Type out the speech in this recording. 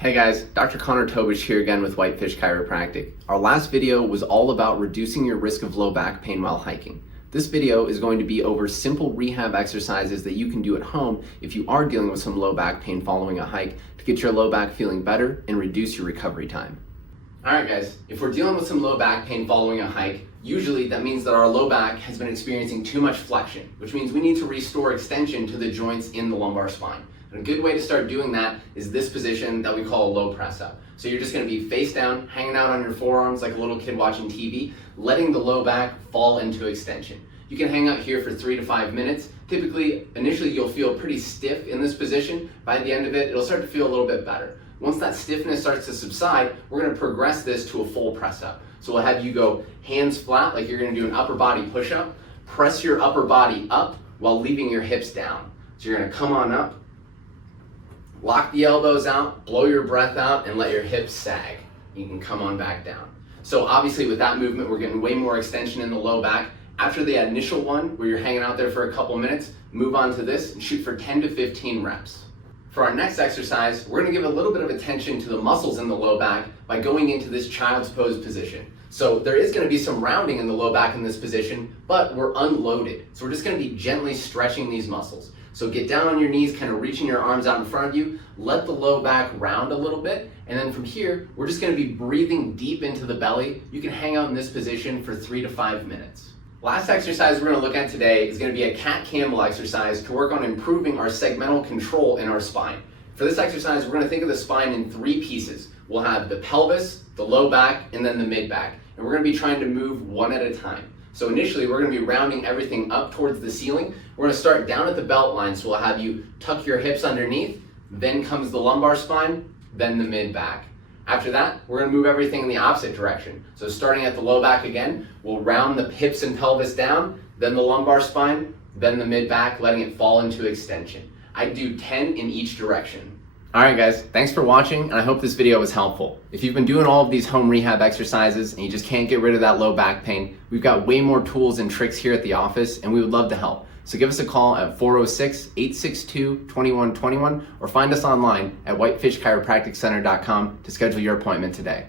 Hey guys, Dr. Tobisch here again with Whitefish Chiropractic. Our last video was all about reducing your risk of low back pain while hiking. This video is going to be over simple rehab exercises that you can do at home if you are dealing with some low back pain following a hike to get your low back feeling better and reduce your recovery time. Alright guys, if we're dealing with some low back pain following a hike, usually that means that our low back has been experiencing too much flexion, which means we need to restore extension to the joints in the lumbar spine. And a good way to start doing that is this position that we call a low press up. So you're just going to be face down, hanging out on your forearms like a little kid watching TV, letting the low back fall into extension. You can hang out here for 3 to 5 minutes. Typically, initially you'll feel pretty stiff in this position. By the end of it, it'll start to feel a little bit better. Once that stiffness starts to subside, we're going to progress this to a full press up. So we'll have you go hands flat like you're going to do an upper body push up. Press your upper body up while leaving your hips down. So you're going to come on up. Lock the elbows out, blow your breath out, and let your hips sag. You can come on back down. So obviously with that movement, we're getting way more extension in the low back. After the initial one, where you're hanging out there for a couple minutes, move on to this and shoot for 10 to 15 reps. For our next exercise, we're gonna give a little bit of attention to the muscles in the low back by going into this child's pose position. So there is gonna be some rounding in the low back in this position, but we're unloaded. So we're just gonna be gently stretching these muscles. So get down on your knees, kind of reaching your arms out in front of you, let the low back round a little bit, and then from here, we're just gonna be breathing deep into the belly. You can hang out in this position for 3 to 5 minutes. Last exercise we're gonna look at today is gonna be a cat camel exercise to work on improving our segmental control in our spine. For this exercise, we're gonna think of the spine in 3 pieces. We'll have the pelvis, the low back, and then the mid back. And we're gonna be trying to move one at a time. So initially, we're gonna be rounding everything up towards the ceiling. We're gonna start down at the belt line, so we'll have you tuck your hips underneath, then comes the lumbar spine, then the mid back. After that, we're gonna move everything in the opposite direction. So starting at the low back again, we'll round the hips and pelvis down, then the lumbar spine, then the mid back, letting it fall into extension. I do 10 in each direction. Alright guys, thanks for watching, and I hope this video was helpful. If you've been doing all of these home rehab exercises and you just can't get rid of that low back pain, we've got way more tools and tricks here at the office, and we would love to help. So give us a call at 406-862-2121 or find us online at whitefishchiropracticcenter.com to schedule your appointment today.